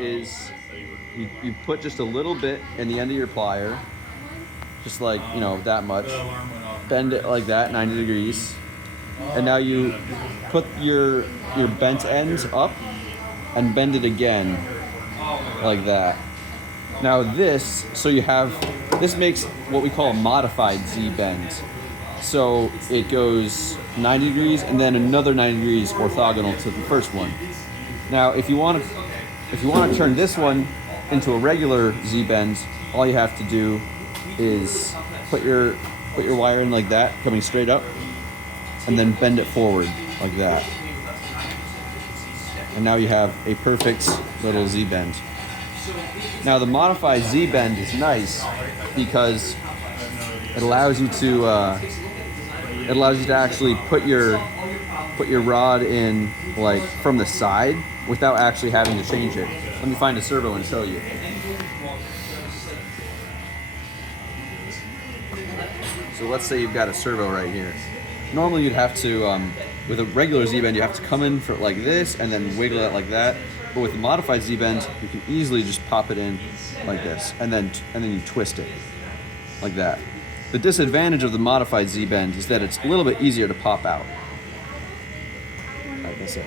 is you put just a little bit in the end of your plier, just like, you know, that much. Bend it like that, 90 degrees. And now you put your bent ends up and bend it again like that. Now this, this makes what we call a modified Z-bend. So it goes 90 degrees and then another 90 degrees orthogonal to the first one. Now, if you want to turn this one into a regular Z-bend, all you have to do is put your wire in like that, coming straight up, and then bend it forward like that. And now you have a perfect little Z-bend. Now the modified Z-bend is nice because it allows you to actually put your rod in like from the side without actually having to change it. Let me find a servo and show you. So let's say you've got a servo right here. Normally you'd have to, with a regular Z-bend, you have to come in for like this and then wiggle it like that. But with the modified Z-bend, you can easily just pop it in like this, and then you twist it like that. The disadvantage of the modified Z-bend is that it's a little bit easier to pop out. All right, that's it.